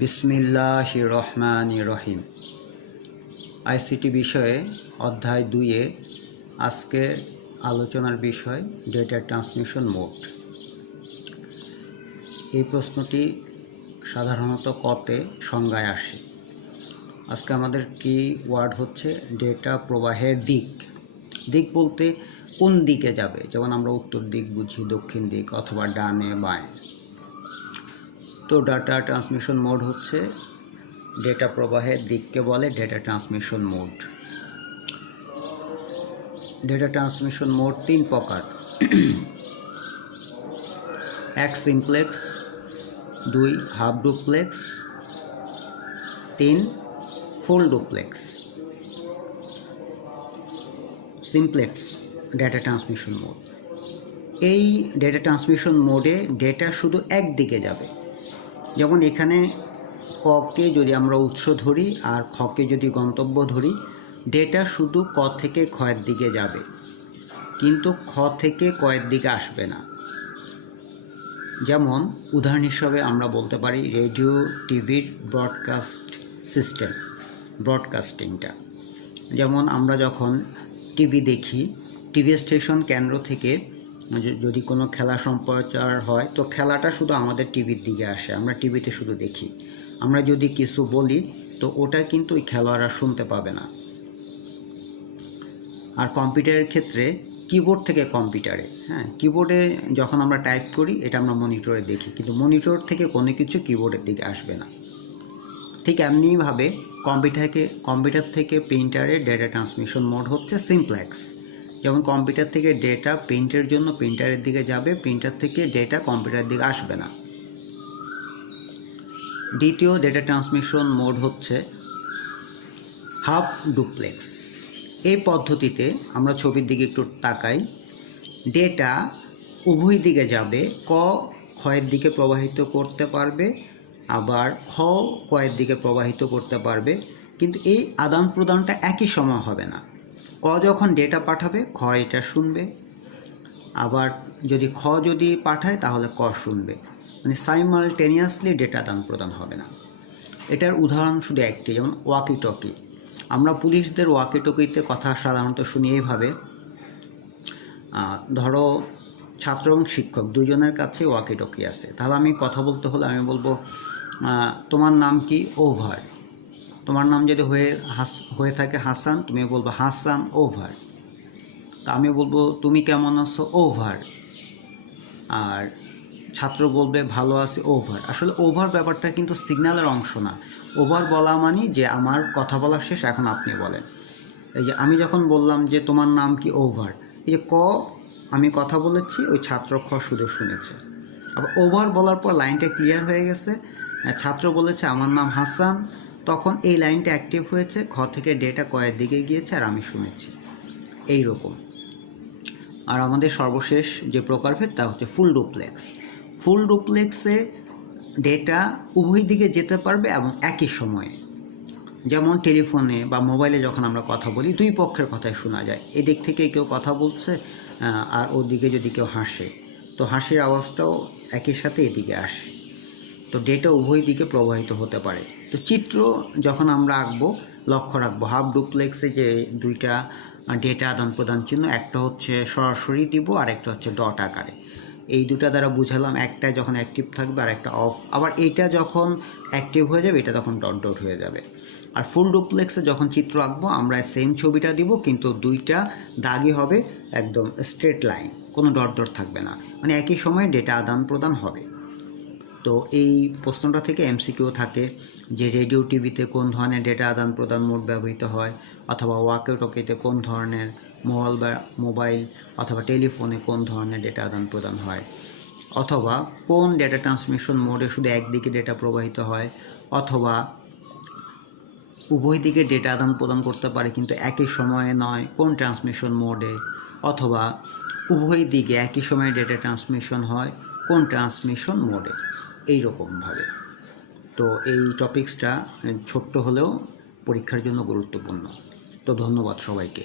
বিসমিল্লাহির রহমানির রহিম। আইসিটি বিষয়ে অধ্যায় 2-এ আজকে আলোচনার বিষয় ডেটা ট্রান্সমিশন মোড। এই প্রশ্নটি সাধারণত কতে সংজ্ঞায় আসে। আজকে আমাদের কি ওয়ার্ড হচ্ছে ডেটা প্রবাহের দিক। দিক বলতে কোন দিকে যাবে, যেমন আমরা উত্তর দিক বুঝি, দক্ষিণ দিক অথবা ডানে বাঁয়ে। তো ডাটা ট্রান্সমিশন মোড হচ্ছে ডেটা প্রবাহের দিককে বলে data transmission mode. Data transmission mode 3 প্রকার। 1 simplex, 2 half duplex, 3 full duplex. Simplex data transmission mode. এই ডেটা ট্রান্সমিশন মোডে ডেটা শুধু একদিকে যাবে। যেমন এখানে ককে যদি আমরা উৎস ধরি আর খকে যদি গন্তব্য ধরি, ডেটা শুধু ক থেকে খয়ের দিকে যাবে, কিন্তু খ থেকে কয়ের দিকে আসবে না। যেমন উদাহরণ হিসাবে আমরা বলতে পারি রেডিও টিভির ব্রডকাস্ট সিস্টেম, ব্রডকাস্টিংটা। যেমন আমরা যখন টিভি দেখি, টিভি স্টেশন কেন্দ্র থেকে যদি কোনো খেলা সম্প্রচার হয়, তো খেলাটা শুধু আমাদের টিভির দিকে আসে, আমরা টিভিতে শুধু দেখি। আমরা যদি কিছু বলি তো ওটা কিন্তু ওই খেলোয়াড়রা শুনতে পাবে না। আর কম্পিউটারের ক্ষেত্রে কিবোর্ড থেকে কম্পিউটারে, কিবোর্ডে যখন আমরা টাইপ করি এটা আমরা মনিটরে দেখি, কিন্তু মনিটর থেকে কোনো কিছু কিবোর্ডের দিকে আসবে না। ঠিক এমনিভাবে কম্পিউটার থেকে প্রিন্টারে ডেটা ট্রান্সমিশন মোড হচ্ছে সিমপ্লেক্স। যেমন কম্পিউটার থেকে ডেটা প্রিন্টের জন্য প্রিন্টারের দিকে যাবে, প্রিন্টার থেকে ডেটা কম্পিউটারের দিকে আসবে না। দ্বিতীয় ডেটা ট্রান্সমিশন মোড হচ্ছে হাফ ডুপ্লেক্স। এই পদ্ধতিতে আমরা ছবির দিকে একটু তাকাই, ডেটা উভয় দিকে যাবে, ক খয়ের দিকে প্রবাহিত করতে পারবে, আবার খ কয়ের দিকে প্রবাহিত করতে পারবে, কিন্তু এই আদান প্রদানটা একই সময় হবে না। ক যখন ডেটা পাঠাবে খ এটা শুনবে, আবার যদি খ যদি পাঠায় তাহলে ক শুনবে, মানে সাইমালটেনিয়াসলি ডেটা আদান প্রদান হবে না। এটার উদাহরণ শুধু একটি, যেমন ওয়াকি টকি। আমরা পুলিশদের ওয়াকি টকিতে কথা সাধারণত শুনি এইভাবে, ধরো ছাত্র এবং শিক্ষক দুজনের কাছে ওয়াকি টকি আছে, তাহলে আমি কথা বলতে হলে আমি বলবো তোমার নাম কি? ওভার। তোমার নাম যদি হয়ে থাকে হাসান, তুমি বলবো হাসান ওভার। তা আমি বলবো তুমি কেমন আছো? ওভার। আর ছাত্র বলবে ভালো আছি ওভার। আসলে ওভার ব্যাপারটা কিন্তু সিগন্যালের অংশ না। ওভার বলা মানে যে আমার কথা বলা শেষ, এখন আপনি বলেন। এই যে আমি যখন বললাম যে তোমার নাম কি? ওভার, এই যে ক আমি কথা বলেছি, ওই ছাত্র খ শুধু শুনেছে। আবার ওভার বলার পর লাইনটা ক্লিয়ার হয়ে গেছে, ছাত্র বলেছে আমার নাম হাসান, তখন এই লাইনটা অ্যাক্টিভ হয়েছে, খ থেকে ডেটা কয়ের দিকে গিয়েছে আর আমি শুনেছি। এই রকম। আর আমাদের সর্বশেষ যে প্রকারভেদ তা হচ্ছে ফুল ডুপ্লেক্স। ফুল ডুপ্লেক্সে ডেটা উভয় দিকে যেতে পারবে এবং একই সময়ে। যেমন টেলিফোনে বা মোবাইলে যখন আমরা কথা বলি, দুই পক্ষের কথাই শোনা যায়। এদিক থেকে কেউ কথা বলছে আর ওদিকে যদি কেউ হাসে, তো হাসির আওয়াজটাও একই সাথে এদিকে আসে। তো ডেটা উভয় দিকে প্রবাহিত হতে পারে। তো চিত্র যখন আমরা আঁকবো লক্ষ্য রাখবো হাফ ডুপ্লেক্সে যে দুইটা ডেটা আদান প্রদান চিহ্ন, একটা হচ্ছে সরাসরি দিব আর একটা হচ্ছে ডট আকারে। এই দুটা দ্বারা বুঝালাম একটা যখন অ্যাক্টিভ থাকবে আর একটা অফ, আবার এইটা যখন অ্যাক্টিভ হয়ে যাবে এটা তখন ডট ডট হয়ে যাবে। আর ফুল ডুপ্লেক্সে যখন চিত্র আঁকবো আমরা সেম ছবিটা দিব, কিন্তু দুইটা দাগই হবে একদম স্ট্রেট লাইন, কোনো ডট ডট থাকবে না, মানে একই সময়ে ডেটা আদান প্রদান হবে। তো এই প্রশ্নটা থেকে এমসিকিউ থাকে যে রেডিও টিভিতে কোন ধরনের ডেটা আদান প্রদান মোড ব্যবহৃত হয়, অথবা ওয়াকি টকিতে কোন ধরনের, মোবাইল অথবা টেলিফোনে কোন ধরনের ডেটা আদান প্রদান হয়, অথবা কোন ডেটা ট্রান্সমিশন মোডে শুধু একদিকে ডেটা প্রবাহিত হয়, অথবা উভয় দিকে ডেটা আদান প্রদান করতে পারে কিন্তু একই সময়ে নয়, কোন ট্রান্সমিশন মোডে, অথবা উভয় দিকে একই সময়ে ডেটা ট্রান্সমিশন হয়, কোন ট্রান্সমিশন মোডে। এই রকমভাবে। তো এই টপিকসটা ছোট্ট হলেও পরীক্ষার জন্য গুরুত্বপূর্ণ। তো ধন্যবাদ সবাইকে।